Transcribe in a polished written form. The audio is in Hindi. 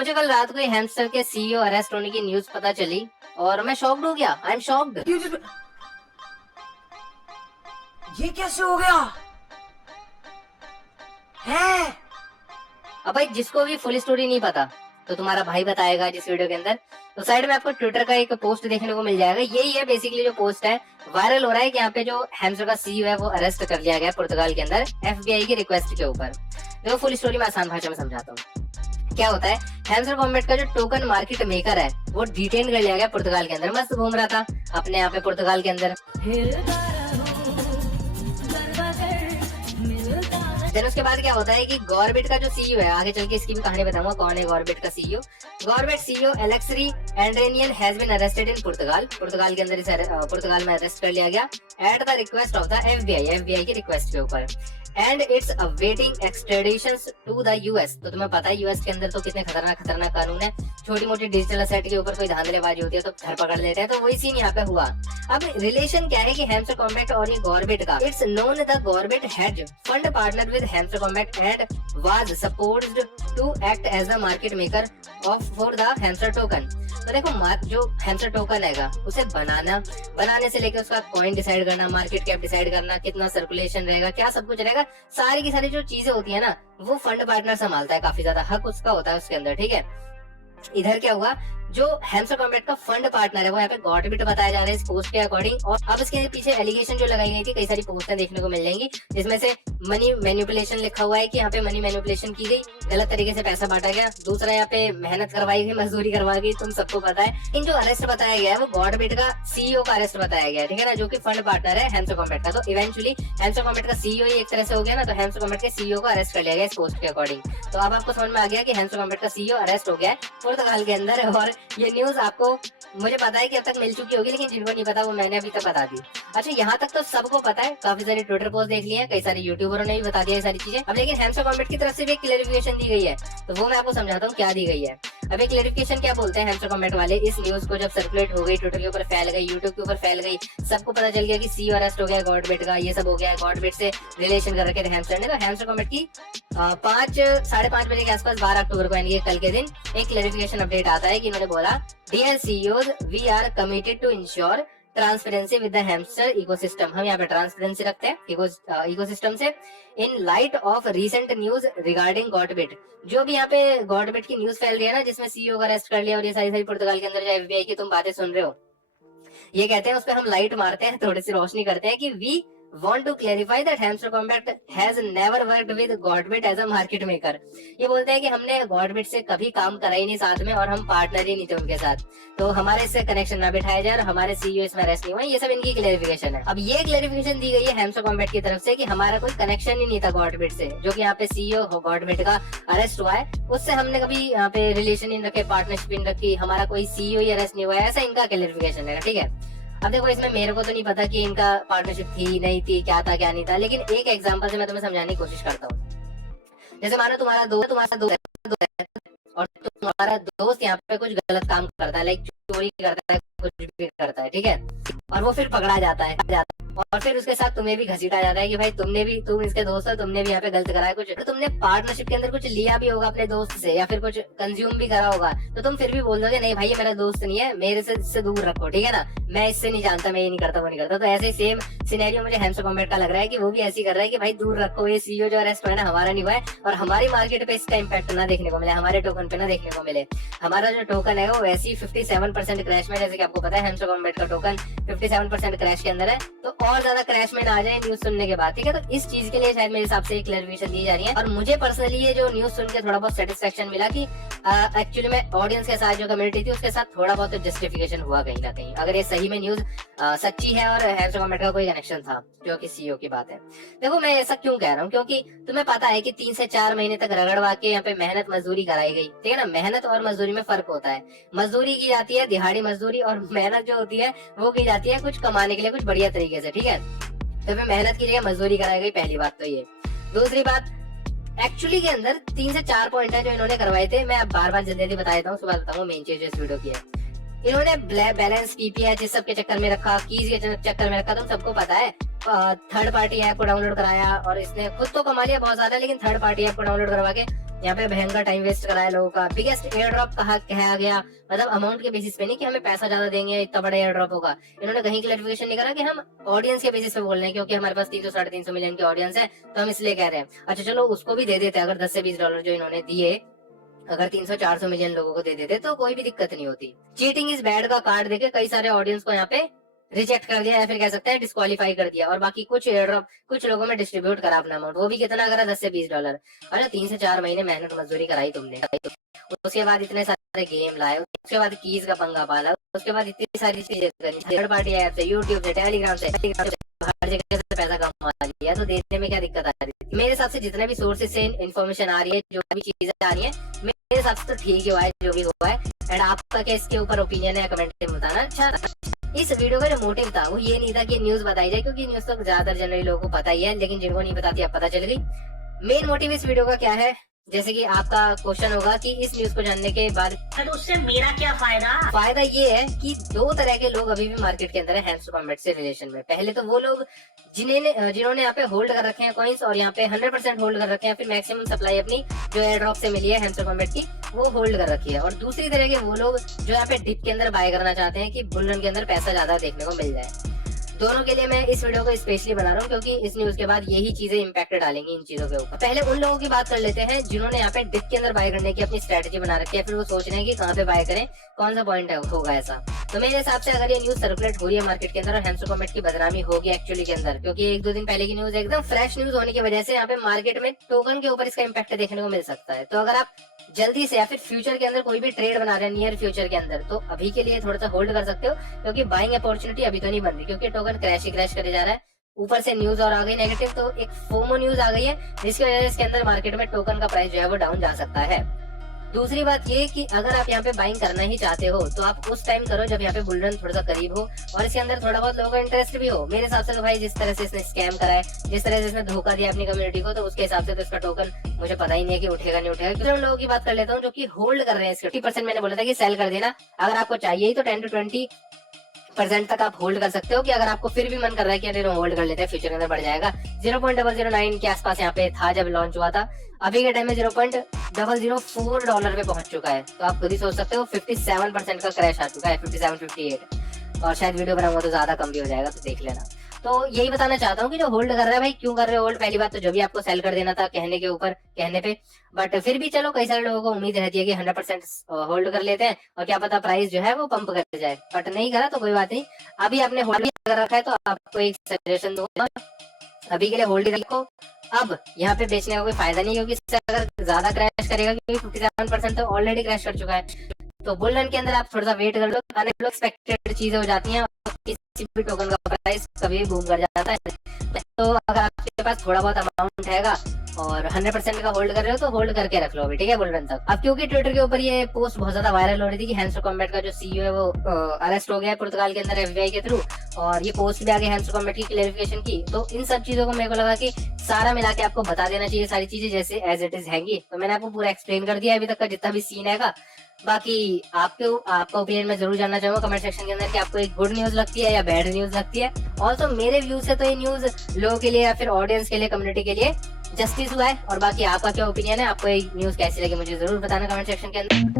मुझे कल रात को ही हैमस्टर के सीईओ अरेस्ट होने की न्यूज पता चली और मैं शॉक्ड हो गया। I am shocked. ये कैसे हो गया है? अब भाई जिसको भी फुल स्टोरी नहीं पता तो तुम्हारा भाई बताएगा जिस वीडियो के अंदर। तो साइड में आपको ट्विटर का एक पोस्ट देखने को मिल जाएगा। यही है बेसिकली जो पोस्ट है, वायरल हो रहा है कि यहाँ पे जो हैमस्टर का सीईओ है वो अरेस्ट कर लिया गया पुर्तगाल के अंदर एफबीआई की रिक्वेस्ट के ऊपर। देखो फुल स्टोरी मैं आसान भाषा में समझाता हूँ। क्या होता है, हैमस्टर कॉम्बैट का जो टोकन मार्केट मेकर है वो डिटेन कर लिया गया पुर्तगाल के अंदर। मस्त घूम रहा था अपने यहाँ पे पुर्तगाल के अंदर। देन उसके बाद क्या होता है कि गॉर्बिट का जो सीईओ है, आगे चल के इसकी भी कहानी बताऊंगा कौन है गॉर्बिट का CEO. Gotbit CEO Aleksei Andriunin has been arrested in Portugal. पुर्तगाल के अंदर इसे पुर्तगाल में अरेस्ट कर लिया गया at the request of the FBI की रिक्वेस्ट के ऊपर। And it's awaiting extradition to the US. तो तुम्हें पता है यूएस के अंदर तो कितने खतरनाक कानून है। छोटी मोटी डिजिटल असेट के ऊपर कोई धांधलेबाजी होती है तो धर पकड़ लेते हैं। तो वही सीन यहाँ पे हुआ। अब रिलेशन क्या है कि हैमस्टर कॉम्बैट और ये गॉर्बिट का, it's known the Gotbit had fund partner with Hamster Kombat and was supposed to act as the market maker of for the Hamster token. तो देखो जो हैमस्टर टोकन है उसे बनाने से लेकर उसका कॉइन डिसाइड करना, मार्केट कैप डिसाइड करना, कितना सर्कुलेशन रहेगा, क्या सब कुछ रहेगा, सारी की सारी जो चीजें होती है ना वो फंड पार्टनर संभालता है। काफी ज्यादा हक उसका होता है उसके अंदर। ठीक है, इधर क्या हुआ, जो हैमस्टर कॉम्बैट का फंड पार्टनर है वो यहाँ पे गॉर्बिट बताया जा रहा है इस पोस्ट के अकॉर्डिंग। और अब इसके पीछे एलिगेशन जो लगाई गई थी, कई सारी पोस्टें देखने को मिल जाएंगी जिसमें से मनी मैनिपुलेशन लिखा हुआ है कि यहाँ पे मनी मैनिपुलेशन की गई, गलत तरीके से पैसा बांटा गया। दूसरा यहाँ पे मेहनत करवाई गई, मजदूरी करवाई गई, तुम सबको पता है। इन जो अरेस्ट बताया गया है वो गॉर्बिट का सीईओ का अरेस्ट बताया गया है, ठीक है ना, जो कि फंड पार्टनर है हैमस्टर कॉम्बैट का। तो इवेंचुअली हैमस्टर कॉम्बैट का सीईओ ही एक तरह से हो गया ना, तो हैमस्टर कॉम्बैट के सीईओ को अरेस्ट कर लिया गया इस पोस्ट के अकॉर्डिंग। तो अब आपको समझ में आ गया कि हैमस्टर कॉम्बैट का सीईओ अरेस्ट हो गया है पुर्तगाल के अंदर। और ये न्यूज आपको मुझे पता है कि अब तक मिल चुकी होगी, लेकिन जिनको नहीं पता वो मैंने अभी तक बता दी। अच्छा, यहाँ तक तो सबको पता है, काफी सारी ट्विटर पोस्ट देख ली है, कई सारे यूट्यूबरों ने भी बता दिया ये सारी चीजें। अब लेकिन हैमस्टर कॉम्बैट की तरफ से भी एक क्लैरिफिकेशन दी गई है, तो वो मैं आपको समझाता हूँ क्या दी गई है। अब एक क्लैरिफिकेशन क्या बोलते हैं हैमस्टर कॉम्बैट वाले, इस न्यूज को जब सर्कुलेट हो गई, ट्विटर के ऊपर फैल गई, यूट्यूब के ऊपर फैल गई, सबको पता चल गया कि सीईओ अरेस्ट हो गया गॉर्बिट का, ये सब हो गया, गॉर्बिट से रिलेशन कर रखे थे हैमस्टर ने। तो हैमस्टर कॉम्बैट की 5-5:30 बजे के आसपास 12 अक्टूबर को यानी कल के दिन एक क्लैरिफिकेशन अपडेट आता है कि इन्होंने बोला, dear CEOs, we are committed to ensure transparency with the Hamster ecosystem. हम यहाँ पे ट्रांसपेरेंसी रखते हैं इकोसिस्टम से। In light of recent news regarding Gotbit, जो भी यहाँ पे गॉर्बिट की न्यूज फैल रही है ना जिसमें सीईओ को अरेस्ट कर लिया और ये सारी पुर्तगाल के अंदर जो एफबीआई की तुम बातें सुन रहे हो, ये कहते हैं उस पर हम लाइट मारते हैं, थोड़ी सी रोशनी करते हैं कि we want to clarify that Hamster Combat has never worked with Godbit as a market maker। ये बोलते हैं कि हमने गॉर्बिट से कभी काम करा ही नहीं साथ में और हम पार्टनर ही नहीं थे उनके साथ, तो हमारे इससे कनेक्शन ना बिठाया जाए और हमारे सीईओ इसमें अरेस्ट नहीं हुए। ये सब इनकी क्लैरिफिकेशन है। अब ये क्लैरिफिकेशन दी गई है हैमस्टर कॉम्बैट की तरफ से कि हमारा कोई कनेक्शन ही नहीं था गॉर्बिट से, जो कि यहाँ पे सीईओ गॉर्बिट का अरेस्ट हुआ है उससे हमने कभी यहाँ पे रिलेशन ही रखे, पार्टनरशिप नहीं रखी, हमारा कोई सीईओ ही अरेस्ट नहीं हुआ है, ऐसा इनका क्लैरिफिकेशन है। ठीक है, अब देखो इसमें मेरे को तो नहीं पता कि इनका पार्टनरशिप थी नहीं थी, क्या था क्या नहीं था, लेकिन एक एग्जांपल से मैं तुम्हें समझाने की कोशिश करता हूँ। जैसे मानो तुम्हारा दोस्त है और तुम्हारा दोस्त यहाँ पे कुछ गलत काम करता है, लाइक चोरी करता है, कुछ भी करता है, ठीक है, और वो फिर पकड़ा जाता है और फिर उसके साथ तुम्हें भी घसीटा जाता है कि भाई तुम इसके दोस्त हो, तुमने भी यहाँ पे गलत करा है कुछ, तो तुमने पार्टनरशिप के अंदर कुछ लिया भी होगा अपने दोस्त से या फिर कुछ कंज्यूम भी करा होगा, तो तुम फिर भी बोल दोगे नहीं भाई ये मेरा दोस्त नहीं है, मेरे से इससे दूर रखो, ठीक है ना, मैं इससे नहीं जानता, मैं ये नहीं करता वो नहीं करता। तो ऐसे सेम सिनेरियो मुझे हैमस्टर कॉम्बैट का लग रहा है कि वो भी ऐसी कर रहा है कि भाई दूर रखो, ये सीईओ जो अरेस्ट हुआ है ना हमारा नहीं हुआ है और हमारी मार्केट पे इसका इम्पैक्ट ना देखने को मिले, हमारे टोकन पे ना देखने को मिले। हमारा जो टोकन है वो वैसे ही 57% क्रैश में, जैसे कि आपको पता है हैमस्टर कॉम्बैट का टोकन 57% क्रैश के अंदर है, तो और ज्यादा क्रैश में ना आ जाए न्यूज सुनने के बाद, ठीक है। तो इस चीज के लिए शायद मेरे हिसाब से एक क्लैरिफिकेशन दी जा रही है और मुझे पर्सनली ये जो न्यूज सुन के थोड़ा बहुत सेटिस्फेक्शन मिला कि एक्चुअली में ऑडियंस के साथ जो कम्युनिटी थी उसके साथ थोड़ा बहुत जस्टिफिकेशन हुआ कहीं ना कहीं, अगर ये सही में न्यूज सच्ची है और हैमस्टर कॉम्बैट का कोई कनेक्शन था, जो कि सीईओ की बात है। देखो मैं ऐसा क्यों कह रहा हूँ, क्योंकि तुम्हें पता है कि 3 से 4 महीने तक रगड़वा के यहाँ पे मेहनत मजदूरी कराई गई, ठीक है ना। मेहनत और मजदूरी में फर्क होता है, मजदूरी की जाती है दिहाड़ी मजदूरी और मेहनत जो होती है वो की जाती है कुछ कमाने के लिए, कुछ बढ़िया तरीके से, ठीक है। तो फिर मेहनत की जगह मजदूरी कराई गई, पहली बात तो ये। दूसरी बात, एक्चुअली के अंदर 3 से 4 पॉइंट है जो इन्होंने करवाए थे, मैं अब बार बार जल्दी बता देता हूँ, उसके बाद बताऊंगा मेन चीज इस वीडियो की है। इन्होंने बैलेंस पीपीएच इस सब के चक्कर में रखा, कीज के चक्कर में रखा, तुम सबको पता है। थर्ड पार्टी ऐप को डाउनलोड कराया और इसने खुद तो कमा लिया बहुत ज्यादा, लेकिन थर्ड पार्टी ऐप को डाउनलोड करवा के यहाँ पे भयंकर टाइम वेस्ट कराया लोगों का। बिगेस्ट एयर ड्रॉप कहा गया, मतलब अमाउंट के बेसिस पे नहीं कि हमें पैसा ज्यादा देंगे इतना बड़ा एयर ड्रॉप होगा। इन्होंने कहीं क्लैरिफिकेशन नहीं करा कि हम ऑडियंस के बेसिस पे बोल रहे हैं, क्योंकि हमारे पास 300 साढ़े 300 मिलियन की ऑडियंस है, तो हम इसलिए कह रहे हैं। अच्छा चलो उसको भी दे देते हैं, अगर 10 से 20 डॉलर जो इन्होंने दिए अगर 300-400 मिलियन लोगों को दे देते तो कोई भी दिक्कत नहीं होती। चीटिंग इज बैड का कार्ड देके कई सारे ऑडियंस को यहाँ पे रिजेक्ट कर दिया, या फिर कह सकते हैं डिस्क्वालीफाई कर दिया, और बाकी कुछ एयर ड्रॉप कुछ लोगों में डिस्ट्रीब्यूट करा अपना अमाउंट, वो भी कितना करा 10 से 20 डॉलर। अरे 3 से 4 महीने मेहनत मजदूरी कराई तुमने, उसके बाद इतने सारे गेम लाए, उसके बाद कीज का पंगा पाला, उसके बाद इतनी सारी चीजें करी, थर्ड पार्टी ऐप से, यूट्यूब से, टेलीग्राम से, हर जगह से पैसा कमा लिया, तो देने में क्या दिक्कत आ रही है? मेरे हिसाब से जितने भी सोर्सेज से इन्फॉर्मेशन आ रही है, जो भी चीजें आ रही है, मेरे हिसाब से तो ठीक ही हुआ है जो भी हुआ है। एंड आपका क्या इसके ऊपर ओपिनियन है कमेंट में बताना। अच्छा इस वीडियो का जो मोटिव था वो ये नहीं था कि न्यूज बताई जाए, क्योंकि न्यूज तो ज्यादातर जनरली लोगों को पता ही है, लेकिन जिनको नहीं बताती अब पता चल गई। मेन मोटिव इस वीडियो का क्या है, जैसे कि आपका क्वेश्चन होगा कि इस न्यूज को जानने के बाद तो उससे मेरा क्या फायदा? फायदा ये है कि दो तरह के लोग अभी भी मार्केट के अंदर है हैंड्स टू कॉम्बैट से रिलेशन में। पहले तो वो लोग जिन्होंने यहाँ पे होल्ड कर रखे हैं कॉइन्स, और यहाँ पे 100% होल्ड कर रखे हैं, फिर मैक्सिमम सप्लाई अपनी जो एयर ड्रॉप से मिली है हैंड्स टू कॉम्बैट की वो होल्ड कर रखी है। और दूसरी तरह के वो लोग जो यहाँ पे डिप के अंदर बाय करना चाहते हैं कि बुल रन के अंदर पैसा ज्यादा देखने को मिल जाए। दोनों के लिए मैं इस वीडियो को स्पेशली बना रहा हूँ, क्योंकि इस न्यूज के बाद यही चीजें इम्पैक्ट डालेंगी इन चीजों के ऊपर। पहले उन लोगों की बात कर लेते हैं जिन्होंने यहाँ पे डिप के अंदर बाय करने की अपनी स्ट्रेटेजी बना रखी है, फिर वो सोच रहे हैं कि कहाँ पे बाय करें, कौन सा पॉइंट होगा ऐसा। तो मेरे हिसाब से अगर ये न्यूज सर्कुलेट हो रही है मार्केट के अंदर और हैंड्स टू कॉम्बैट की बदनामी होगी एक्चुअली के अंदर, क्योंकि 1-2 दिन पहले की न्यूज एकदम फ्रेश न्यूज होने की वजह से यहाँ पे मार्केट में टोकन के ऊपर इसका इम्पैक्ट देखने को मिल सकता है। तो अगर आप जल्दी से या फिर फ्यूचर के अंदर कोई भी ट्रेड बना रहे हैं नियर फ्यूचर के अंदर, तो अभी के लिए थोड़ा सा होल्ड कर सकते हो, क्योंकि बाइंग अपॉर्चुनिटी अभी तो नहीं बन रही, क्योंकि टोकन क्रैश ही क्रैश करे जा रहा है। ऊपर से न्यूज और आ गई नेगेटिव, तो एक फोमो न्यूज आ गई है जिसकी वजह से इसके अंदर मार्केट में टोकन का प्राइस जो है वो डाउन जा सकता है। दूसरी बात ये कि अगर आप यहाँ पे बाइंग करना ही चाहते हो तो आप उस टाइम करो जब यहाँ पे बुल रन थोड़ा सा करीब हो और इसके अंदर थोड़ा बहुत लोगों का इंटरेस्ट भी हो। मेरे हिसाब से तो भाई जिस तरह से इसने स्कैम करा है, जिस तरह से इसने धोखा दिया अपनी कम्युनिटी को, तो उसके हिसाब से तो इसका टोकन मुझे पता ही नहीं है कि उठेगा नहीं उठेगा। क्योंकि उन लोगों की बात कर लेता हूँ जो कि होल्ड कर रहे हैं। 50% मैंने बोला था कि सेल कर देना, अगर आपको चाहिए ही तो 10 to 20% तक आप होल्ड कर सकते हो, कि अगर आपको फिर भी मन कर रहा है कि अरे होल्ड कर लेते हैं फ्यूचर के अंदर बढ़ जाएगा। 0.009 के आसपास यहाँ पे था जब लॉन्च हुआ था, अभी के टाइम में 0.004 डॉलर पे पहुंच चुका है। तो आप खुद ही सोच सकते हो 57% का क्रैश आ चुका है, 57-58, और शायद वीडियो बनाऊंगा तो ज्यादा कम भी हो जाएगा, तो देख लेना। तो यही बताना चाहता हूँ कि जो होल्ड कर रहा है भाई क्यों कर रहे हो होल्ड। पहली बात तो जब भी आपको सेल कर देना था कहने पे, बट फिर भी चलो कई सारे लोगों को उम्मीद रहती है कि 100% होल्ड कर लेते हैं और क्या पता प्राइस जो है वो पंप कर जाए, बट नहीं करा तो कोई बात नहीं। अभी आपने होल्ड कर रखा है तो आपको एक सजेशन दूंगा, अभी के लिए होल्ड रखो। अब यहाँ पे बेचने का कोई फायदा नहीं, क्योंकि इससे अगर ज्यादा क्रैश करेगा, क्योंकि 57% तो ऑलरेडी क्रैश कर चुका है। तो बुल रन के अंदर आप थोड़ा सा वेट कर लो, अनएक्सपेक्टेड चीजें हो जाती हैं, किसी भी टोकन का प्राइस कभी भी बूम कर जाता है। तो अगर आपके पास थोड़ा बहुत अमाउंट रहेगा और 100% का होल्ड कर रहे हो तो होल्ड करके रख लो अभी, ठीक है, बुल रन तक। अब क्योंकि ट्विटर के ऊपर ये पोस्ट बहुत ज्यादा वायरल हो रही थी कि हैंड्स टू कॉम्बैट का जो सीईओ है वो अरेस्ट हो गया है पुर्तगाल के अंदर एफबीआई के थ्रू, और ये पोस्ट भी आ गई हैंड्स टू कॉम्बैट की क्लैरिफिकेशन की। तो इन सब चीजों को मेरे को लगा कि सारा मिला के आपको बता देना चाहिए, सारी चीजें जैसे एज इट इज हैंगी। तो मैंने आपको पूरा एक्सप्लेन कर दिया अभी तक का जितना भी सीन है। बाकी आपका ओपिनियन मैं जरूर जानना चाहूंगा कमेंट सेक्शन के अंदर कि आपको एक गुड न्यूज लगती है या बैड न्यूज लगती है। ऑल्सो मेरे व्यू से तो ये न्यूज लोगों के लिए या फिर ऑडियंस के लिए, कम्युनिटी के लिए जस्टिस हुआ है। और बाकी आपका क्या ओपिनियन है, आपको ये न्यूज कैसी लगी मुझे जरूर बताना कमेंट सेक्शन के अंदर।